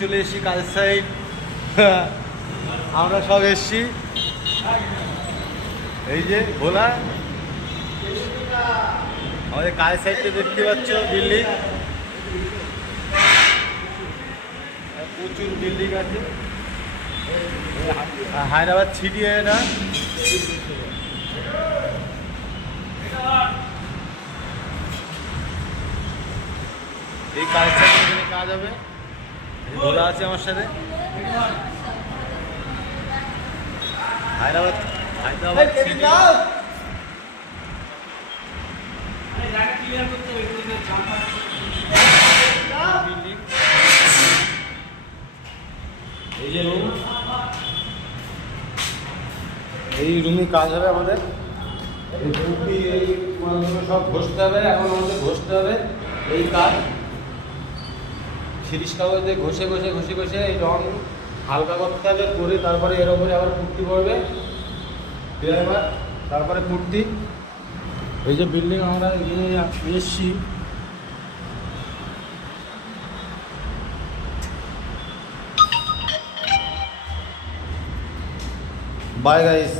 চলে এসেছি কাজ সাইড, আমরা সব এসছি। এই যে ভোলা আমাদের কাজ সাইডটা দেখতে পাচ্ছ, বিল্ডিং, প্রচুর বিল্ডিং আছে। হায়দ্রাবাদ সিটি এটা। এই কাজ সাইডে এখানে কাজ হবে। ভোলা আছে আমার সাথে। হায়দ্রাবাদ সিটি। এই যে রুম, এই রুমে কাজ হবে আমাদের। এই সব ঘষতে হবে, এখন আমাদের ঘষতে হবে। এই কাজ সিরিজ কাগজ দিয়ে ঘষে ঘষে ঘষে ঘষে এই রং হালকা করতে হবে, করে তারপরে এর উপরে আবার পুট্টি পড়বে, তারপরে পুট্টি। এই যে বিল্ডিং আমরা এখানে এসছি। Bye guys.